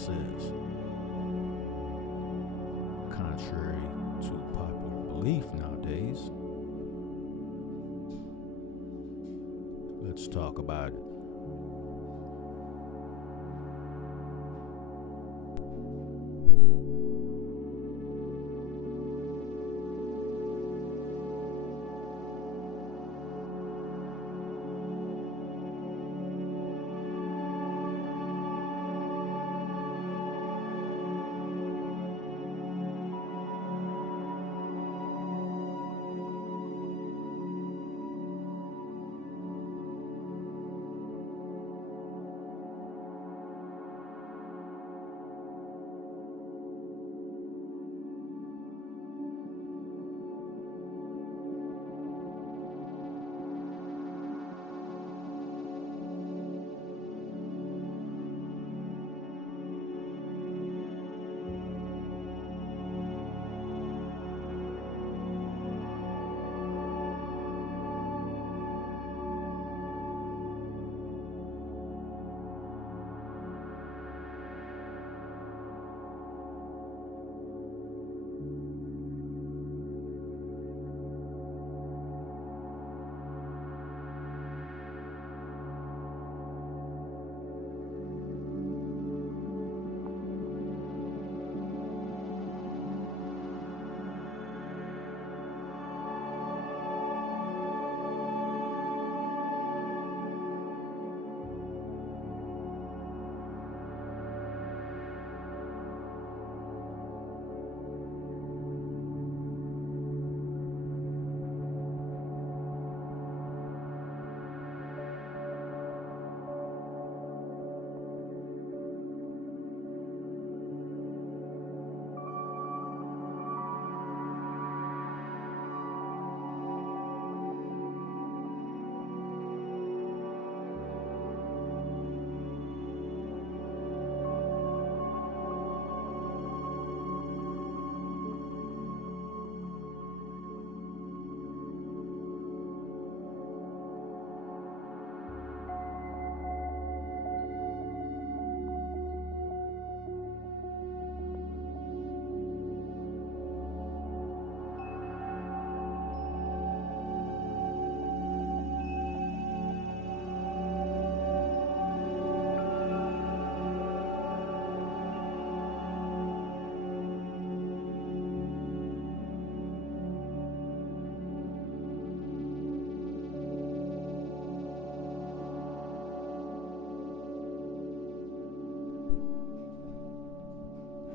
this is. Contrary to popular belief nowadays, let's talk about it.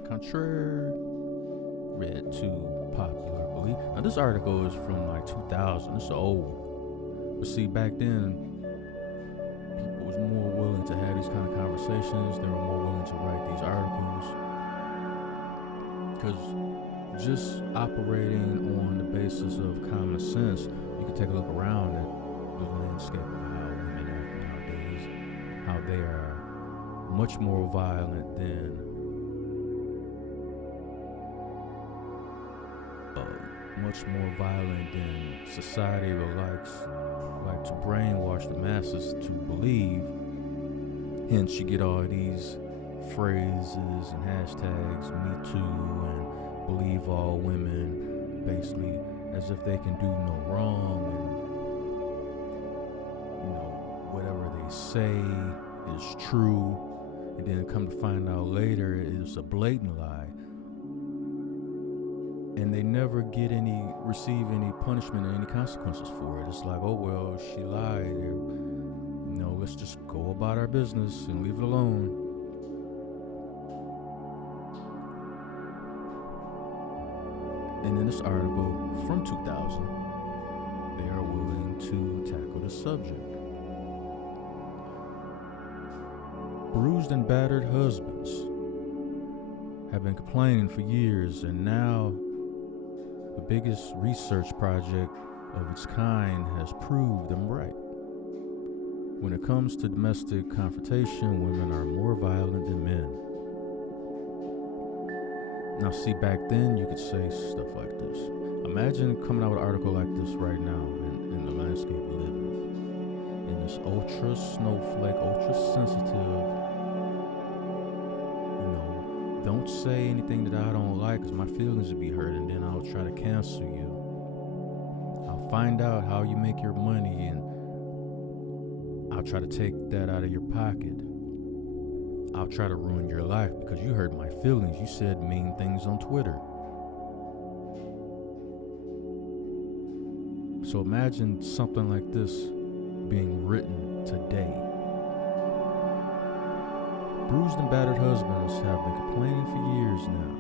Contrary to popular belief. Now, this article is from like 2000. It's old. But see, back then, people was more willing to have these kind of conversations. They were more willing to write these articles. Because just operating on the basis of common sense, you can take a look around at the landscape of how women act nowadays, how they are much more violent than society like to brainwash the masses to believe. Hence, you get all these phrases and hashtags, Me Too, and believe all women, basically as if they can do no wrong, and whatever they say is true, and then come to find out later it's a blatant lie. And they never receive any punishment or any consequences for it. It's like, oh well, she lied. Let's just go about our business and leave it alone. And in this article from 2000, they are willing to tackle the subject. Bruised and battered husbands have been complaining for years, and now the biggest research project of its kind has proved them right. When it comes to domestic confrontation, women are more violent than men. Now, see, back then you could say stuff like this. Imagine coming out with an article like this right now in the landscape we live in this ultra snowflake, ultra sensitive, Don't say anything that I don't like, because my feelings will be hurt, and then I'll try to cancel you. I'll find out how you make your money, and I'll try to take that out of your pocket. I'll try to ruin your life because you hurt my feelings. You said mean things on Twitter. So imagine something like this being written today. Bruised and battered husbands have been complaining for years now.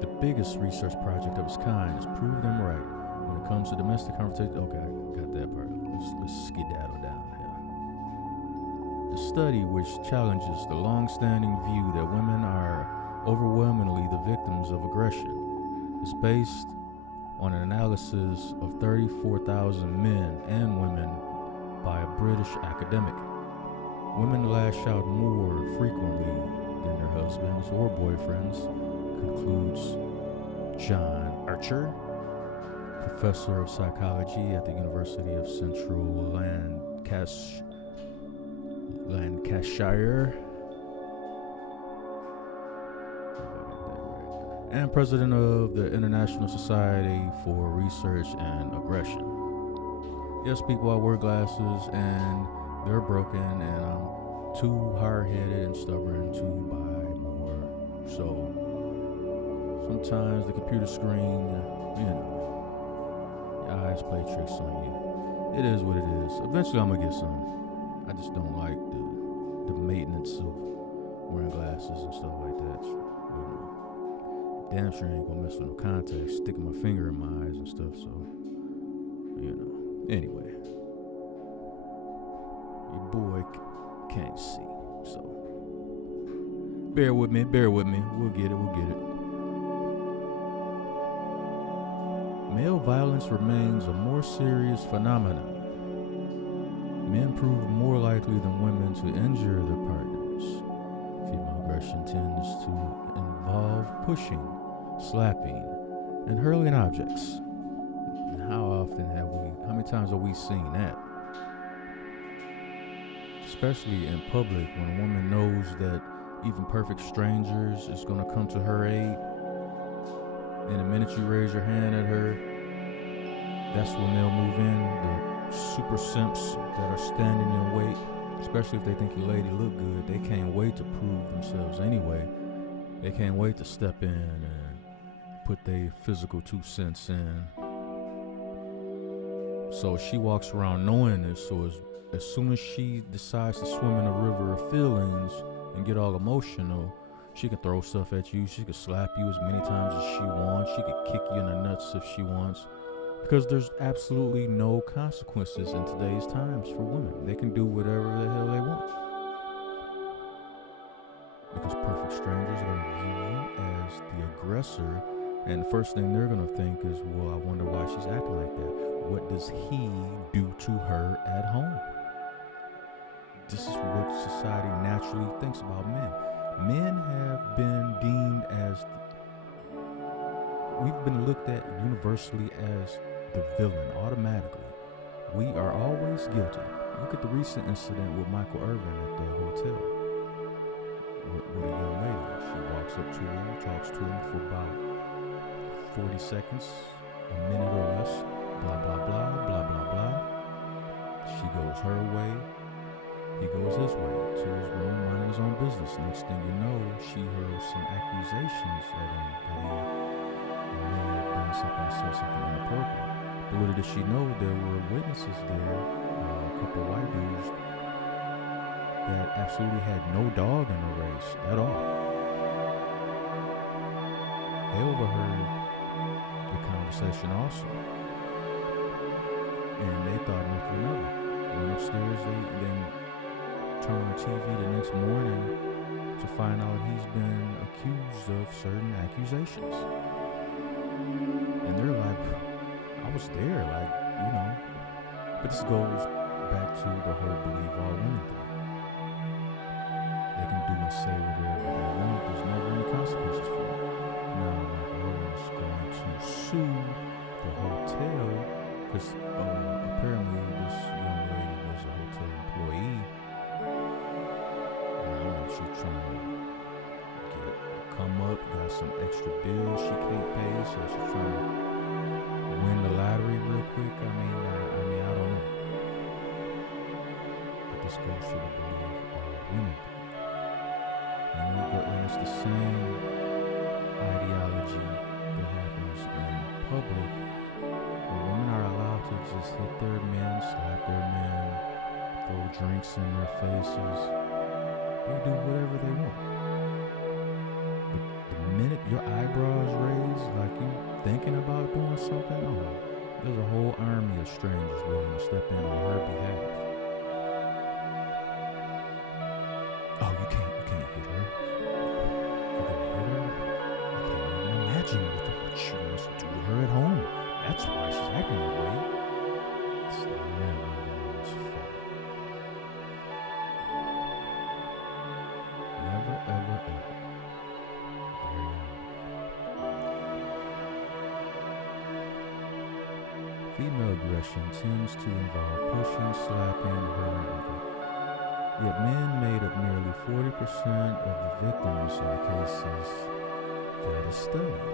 The biggest research project of its kind has proved them right when it comes to domestic confrontation. Okay, I got that part. Let's skedaddle down here. The study, which challenges the long-standing view that women are overwhelmingly the victims of aggression, is based on an analysis of 34,000 men and women by a British academic. Women lash out more frequently than their husbands or boyfriends, concludes John Archer, professor of psychology at the University of Central Lancashire, and president of the International Society for Research and Aggression. Yes, people, I wear glasses and they're broken, and I'm too hard-headed and stubborn to buy more. So sometimes the computer screen, your eyes play tricks on you. It is what it is. Eventually I'm gonna get some. I just don't like the maintenance of wearing glasses and stuff like that. Damn sure ain't gonna mess with no contacts, sticking my finger in my eyes and stuff, so, Anyway, your boy can't see, so bear with me, we'll get it. Male violence remains a more serious phenomenon. Men prove more likely than women to injure their partners. Female aggression tends to involve pushing, slapping, and hurling objects. And how many times have we seen that? Especially in public, when a woman knows that even perfect strangers is going to come to her aid, and the minute you raise your hand at her, that's when they'll move in. The super simps that are standing in wait, especially if they think your lady look good, they can't wait to prove themselves anyway. They can't wait to step in and put their physical 2 cents in. So she walks around knowing this, so as soon as she decides to swim in a river of feelings and get all emotional, she can throw stuff at you, she can slap you as many times as she wants, she can kick you in the nuts if she wants, because there's absolutely no consequences in today's times for women. They can do whatever the hell they want. Because perfect strangers are going to view you as the aggressor, and the first thing they're going to think is, well, I wonder why she's acting like that. What does he do to her at home? This is what society naturally thinks about men. Men have been deemed as, we've been looked at universally as the villain automatically. We are always guilty. Look at the recent incident with Michael Irvin at the hotel. With a young lady. She walks up to him, talks to him for about 40 seconds, a minute or less, blah, blah, blah, blah, blah, blah. She goes her way, he goes his way, to his room, minding his own business. Next thing you know, she hurls some accusations at him that he may have done something or said something inappropriate. But little did she know there were witnesses there, a couple of white dudes that absolutely had no dog in the race at all. They overheard the conversation also, and they thought nothing of it. Went upstairs, they then turned on TV the next morning to find out he's been accused of certain accusations. And they're like, I was there, but this goes back to the whole believe all women thing. They can do and say whatever they want. There's never any consequences for it. Now, Michael Irvin is going to sue the hotel because apparently this young lady was a hotel employee. And I'm not trying to come up, got some extra bills she can't pay, so she's trying to win the lottery real quick. I mean, I don't know. But this goes to the belief of women. And it's the same ideology that happens in public when women are allowed to just hit their men, slap their men, throw drinks in their faces. They do whatever they want. But the minute your eyebrows raise, like you thinking about doing something, there's a whole army of strangers willing to step in on her behalf. Oh, you can't hit her. You're gonna hit her? I can't even imagine what she wants to do to her at home. That's why she's acting that way. It's never a woman's fault. Never, ever, ever. Very unlikely. Female aggression tends to involve pushing, slapping, hurting others. Yet men made up nearly 40% of the victims in the cases that is studied,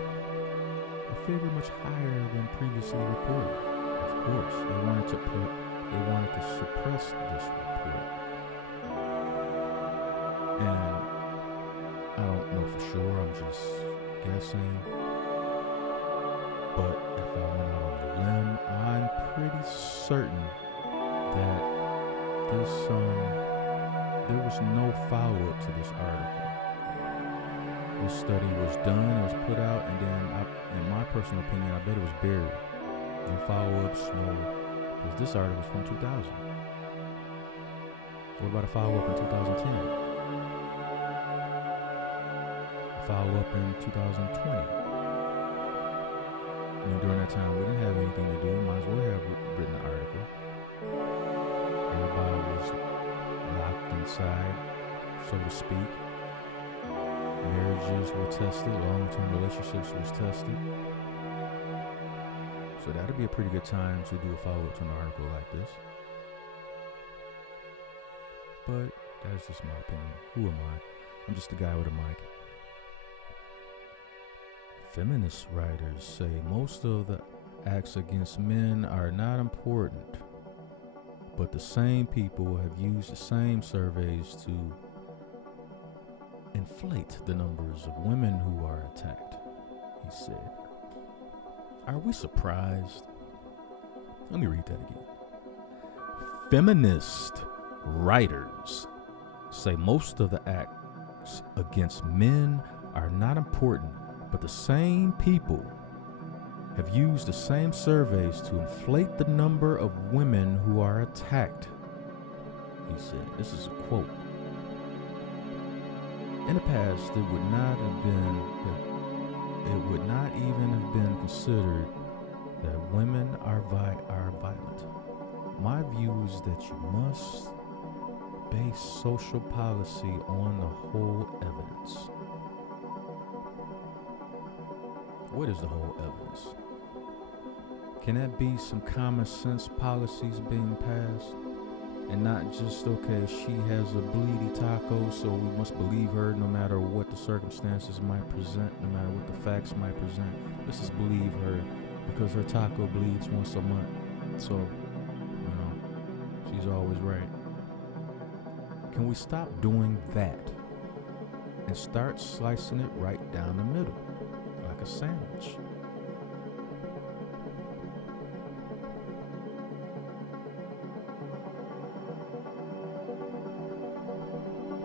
a figure much higher than previously reported. Of course, they wanted to suppress this report. And I don't know for sure, I'm just guessing. But if I went out on a limb, I'm pretty certain that there was no follow-up to this article. This study was done, it was put out, and then, in my personal opinion, I bet it was buried. No follow-ups, because this article was from 2000. What about a follow-up in 2010? A follow-up in 2020? During that time, we didn't have anything to do. Might as well have written an article. Everybody was locked inside, so to speak. Marriages were tested, long-term relationships was tested. So that'd be a pretty good time to do a follow-up to an article like this. But that's just my opinion. Who am I? I'm just a guy with a mic. Feminist writers say most of the acts against men are not important, but the same people have used the same surveys to inflate the numbers of women who are attacked, he said. Are we surprised? Let me read that again. Feminist writers say most of the acts against men are not important, but the same people have used the same surveys to inflate the number of women who are attacked, he said. This is a quote. In the past, it would not even have been considered that women are violent. My view is that you must base social policy on the whole evidence. What is the whole evidence? Can that be some common sense policies being passed? And not just, okay, she has a bleedy taco, so we must believe her no matter what the circumstances might present, no matter what the facts might present. Let's just believe her because her taco bleeds once a month. So, she's always right. Can we stop doing that and start slicing it right down the middle, like a sandwich?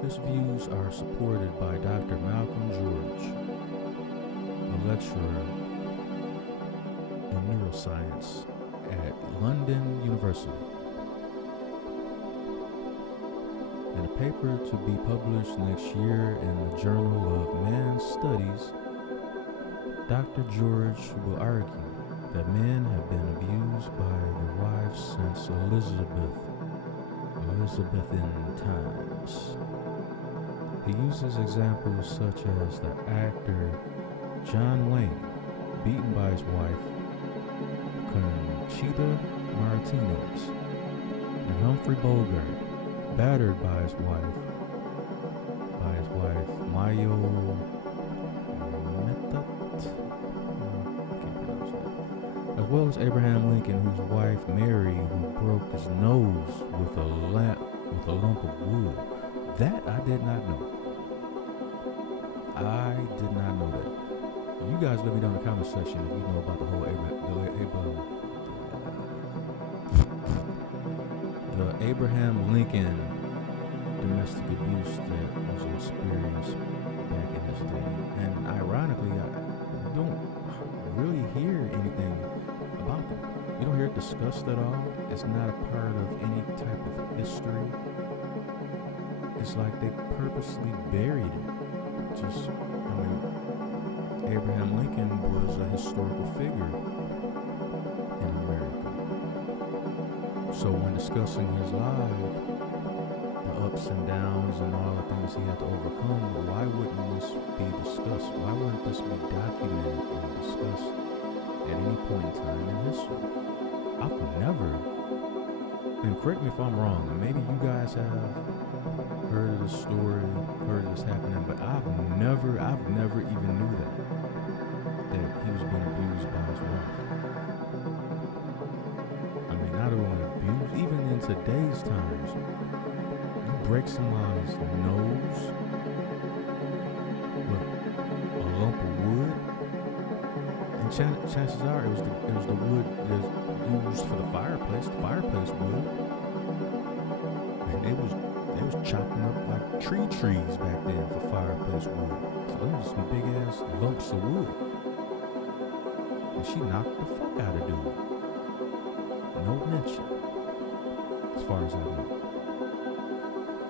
His views are supported by Dr. Malcolm George, a lecturer in neuroscience at London University. In a paper to be published next year in the Journal of Men's Studies, Dr. George will argue that men have been abused by their wives since Elizabethan times. He uses examples such as the actor John Wayne, beaten by his wife Conchita Martinez, and Humphrey Bogart, battered by his wife by guy's wife, Mayo Metat, can't pronounce that. As well as Abraham Lincoln, whose wife Mary, who broke his nose with a lump of wood. That I did not know. I did not know that. You guys let me know in the comment section if you know about the whole Abraham Lincoln domestic abuse that was experienced back in his day. And ironically, I don't really hear anything about that. You don't hear it discussed at all. It's not a part of any type of history. It's like they purposely buried it. Abraham Lincoln was a historical figure in America. So when discussing his life, the ups and downs and all the things he had to overcome, why wouldn't this be discussed? Why wouldn't this be documented and discussed at any point in time in history? I've never, and correct me if I'm wrong, and maybe you guys have heard of this story, heard of this happening, but I've never even knew that he was being abused by his wife. I mean, not only abused, even in today's times, you break somebody's nose with a lump of wood, and chances are it was the wood that's used for the fireplace wood, and it was chopping up like trees back then for fireplace wood. So them was some big ass lumps of wood. And she knocked the fuck out of dude. No mention, as far as I know.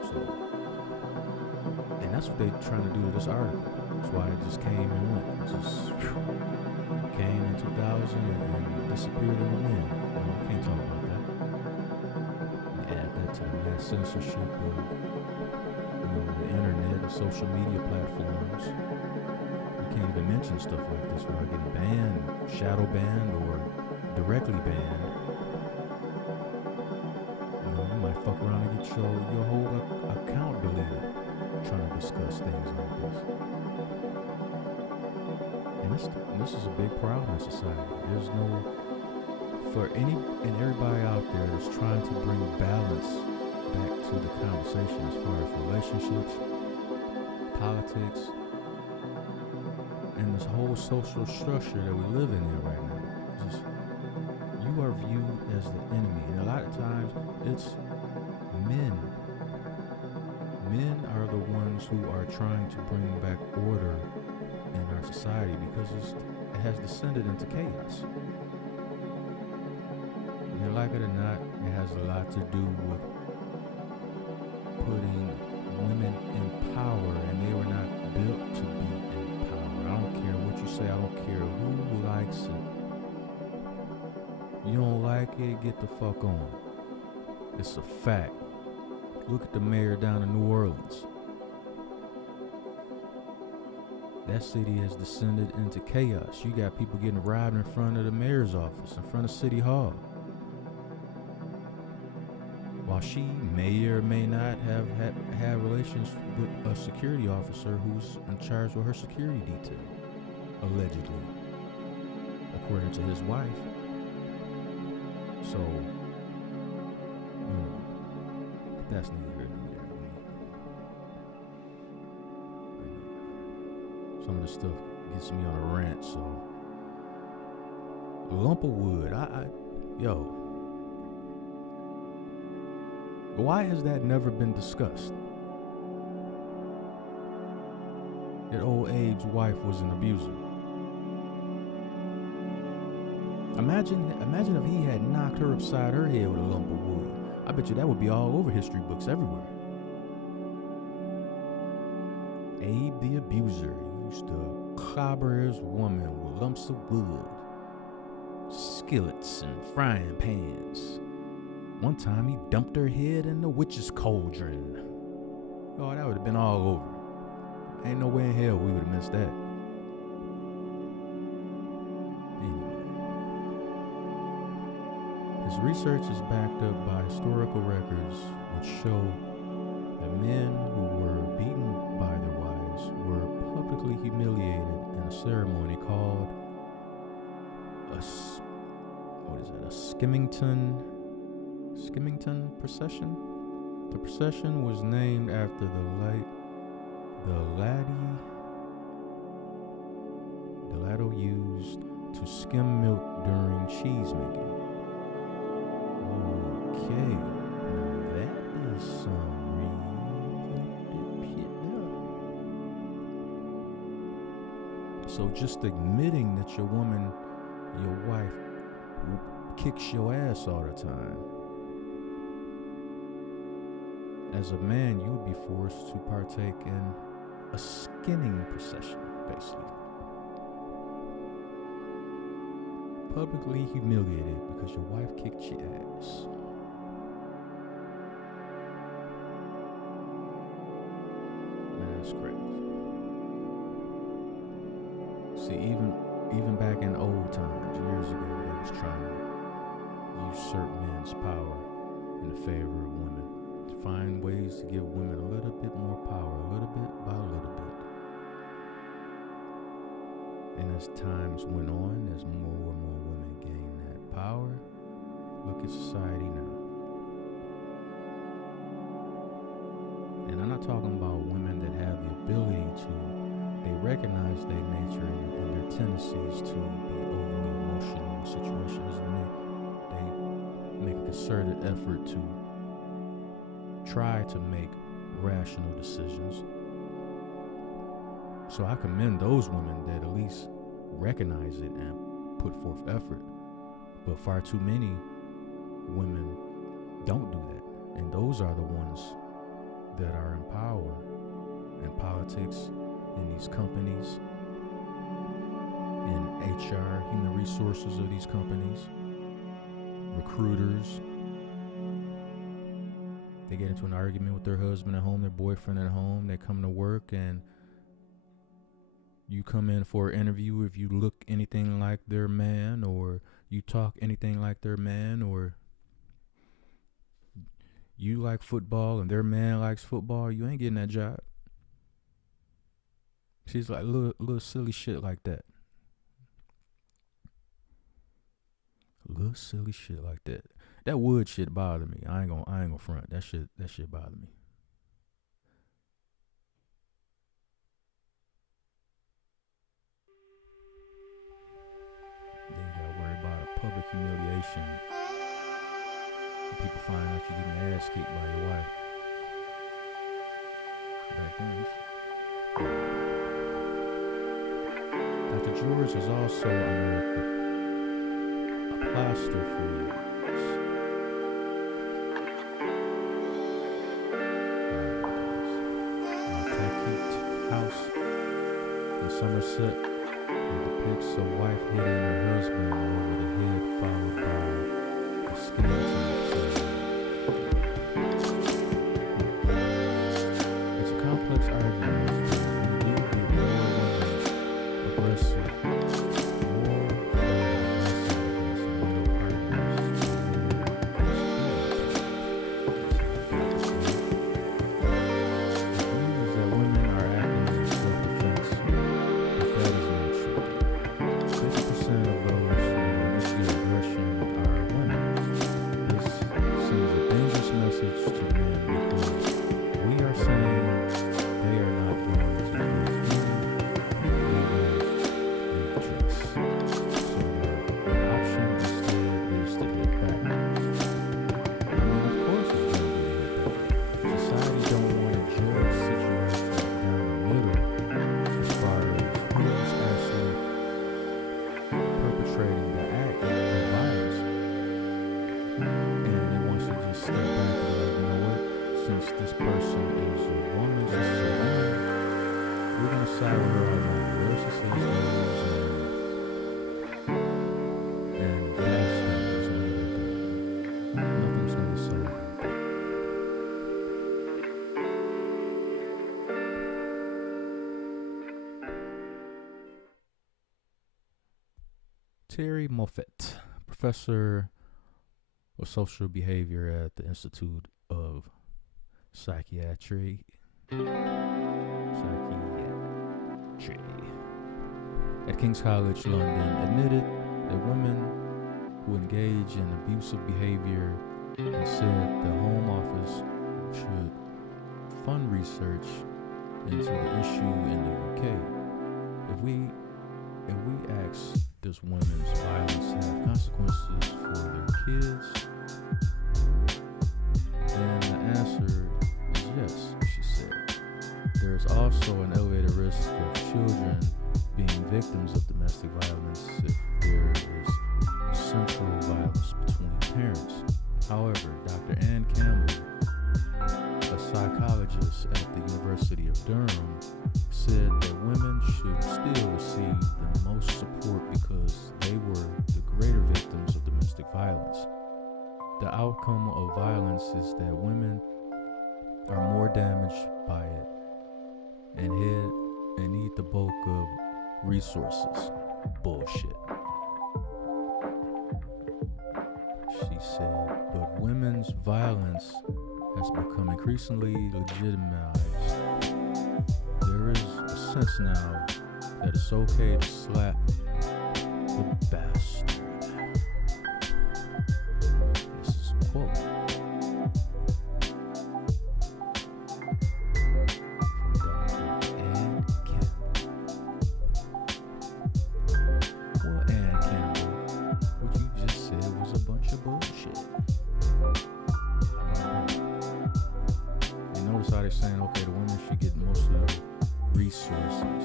So, and that's what they trying to do to this article. That's why it just came and went. It just came in 2000 and disappeared in the wind. No, we can't talk about that. And add that to the mass censorship of the internet and social media platforms. You can't even mention stuff like this without getting banned, shadow banned, or directly banned. You might fuck around and get your whole account deleted trying to discuss things like this. And this is a big problem in society. There's no, for any and everybody out there that's trying to bring balance back to the conversation as far as relationships, politics, and this whole social structure that we're living in right now. Just, you are viewed as the enemy, and a lot of times it's men. Men are the ones who are trying to bring back order in our society because it has descended into chaos. And like it or not, it has a lot to do with putting women in power, and they were not built to be in power. I don't care what you say, I don't care who likes it. You don't like it, get the fuck on. It's a fact. Look at the mayor down in New Orleans. That city has descended into chaos. You got people getting robbed in front of the mayor's office, in front of City Hall. While she may or may not have relations with a security officer who's in charge of her security detail, allegedly, according to his wife. So, that's neither here nor there. Some of the stuff gets me on a rant, so a lump of wood. Why has that never been discussed? That old Abe's wife was an abuser. Imagine if he had knocked her upside her head with a lump of wood. I bet you that would be all over history books everywhere. Abe the abuser used to clobber his woman with lumps of wood, skillets, and frying pans. One time he dumped her head in the witch's cauldron. Oh, that would have been all over. Ain't no way in hell we would have missed that. Anyway, his research is backed up by historical records which show that men who were beaten by their publicly humiliated in a ceremony called a Skimmington procession. The procession was named after the ladle used to skim milk during cheese making. Okay, now that is some really there. So just admitting that your wife, kicks your ass all the time. As a man, you would be forced to partake in a skinning procession, basically. Publicly humiliated because your wife kicked your ass. Man, that's crazy. See, even back in old times, years ago, they was trying to usurp men's power in favor of women. To find ways to give women a little bit more power, a little bit by a little bit. And as times went on, as more and more women gained that power, look at society now. And I'm not talking about women that have the ability to, they recognize their nature and their tendencies to be overly emotional in situations, and they make a concerted effort to try to make rational decisions. So I commend those women that at least recognize it and put forth effort. But far too many women don't do that. And those are the ones that are in power in politics, in these companies, in HR, human resources of these companies, recruiters. They get into an argument with their husband at home, their boyfriend at home. They come to work and you come in for an interview. If you look anything like their man, or you talk anything like their man, or you like football and their man likes football, you ain't getting that job. She's like little silly shit like that. Little silly shit like that. That wood shit bother me. I ain't gonna front. That shit bother me. Then you gotta worry about a public humiliation. People find out you're getting your ass kicked by your wife. Back then, Dr. George has also unearthed a plaster for years. House in Somerset, who depicts a wife hitting her husband over the head, followed by a skeleton scene. It's a complex argument. We do get more women aggressive, more aggressive against male partners. Terry Moffett, professor of social behavior at the Institute of Psychiatry. at King's College London admitted that women who engage in abusive behavior and said the Home Office should fund research into the issue in the UK. If we ask, does women's violence have consequences for their kids? Then the answer is yes, she said. There is also an elevated risk of children being victims of domestic violence if there is central violence between parents. However, Dr. Ann Campbell, a psychologist at the University of Durham, said that women should still receive the most support because they were the greater victims of domestic violence. The outcome of violence is that women are more damaged by it and need the bulk of resources. Bullshit. She said, but women's violence has become increasingly legitimized. There is a sense now that it's okay to slap the bastard. This is a quote from Dr. Ann Campbell. Well, Ann Campbell, what you just said was a bunch of bullshit. You notice how they're saying, okay, the women should get most of the resources.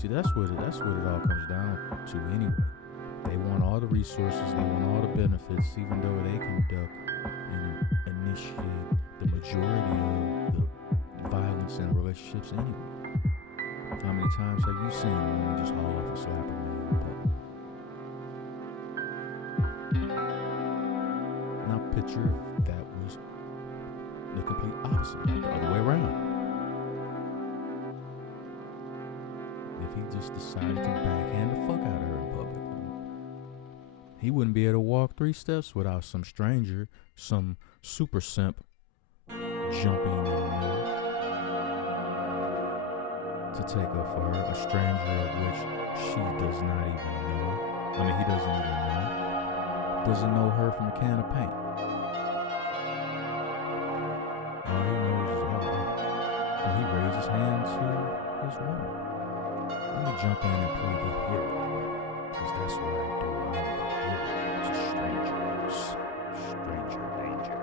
See, that's what it all comes down to anyway. They want all the resources, they want all the benefits, even though they conduct and initiate the majority of the violence in relationships anyway. How many times have you seen a woman just haul off and slap a man in public? Now picture if that was the complete opposite, like the other way around. If he just decided to backhand the fuck out of her in public, he wouldn't be able to walk 3 steps without some stranger, some super simp, jumping in there to take up for her, a stranger of which she does not even know. I mean, he doesn't even know. Doesn't know her from a can of paint. All he knows is, he raised his hand to his woman. Let me jump in and play the hero, because that's what I do. I'm the hero to strangers. Stranger danger.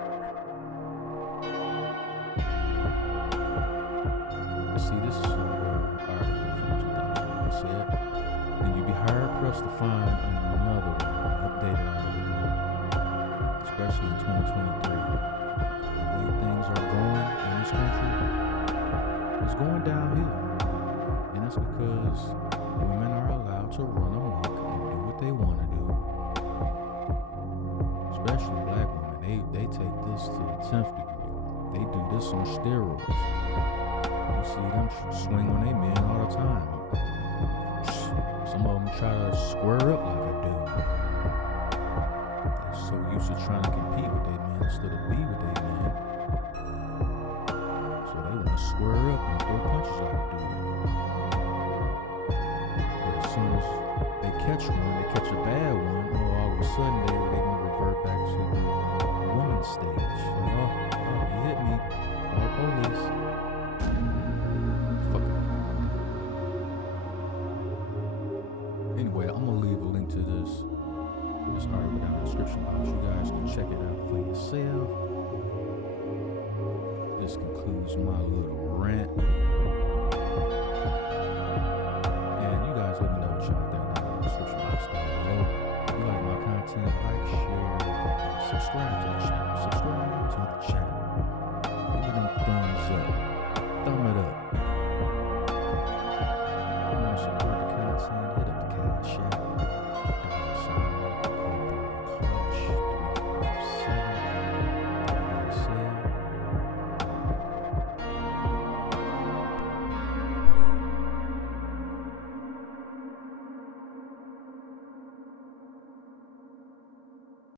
You see, this is an article from 2000. It said, and you'd be hard pressed to find another one, updated article, especially in 2023. The way things are going in this country, it's going downhill. And that's because women are allowed to run amok and do what they want to do. Especially black women. They take this to the 10th degree. They do this on steroids. You see them swing on their men all the time. Some of them try to square up like a dude. They're so used to trying to compete with their men instead of be with their men. So they want to square up and throw punches like a dude. As soon as they catch a bad one, all of a sudden they gonna revert back to the woman's stage. Like, oh, he hit me. Call police. Fuck it. Anyway, I'm gonna leave a link to this article down in the description box. You guys can check it out for yourself. This concludes my little rant.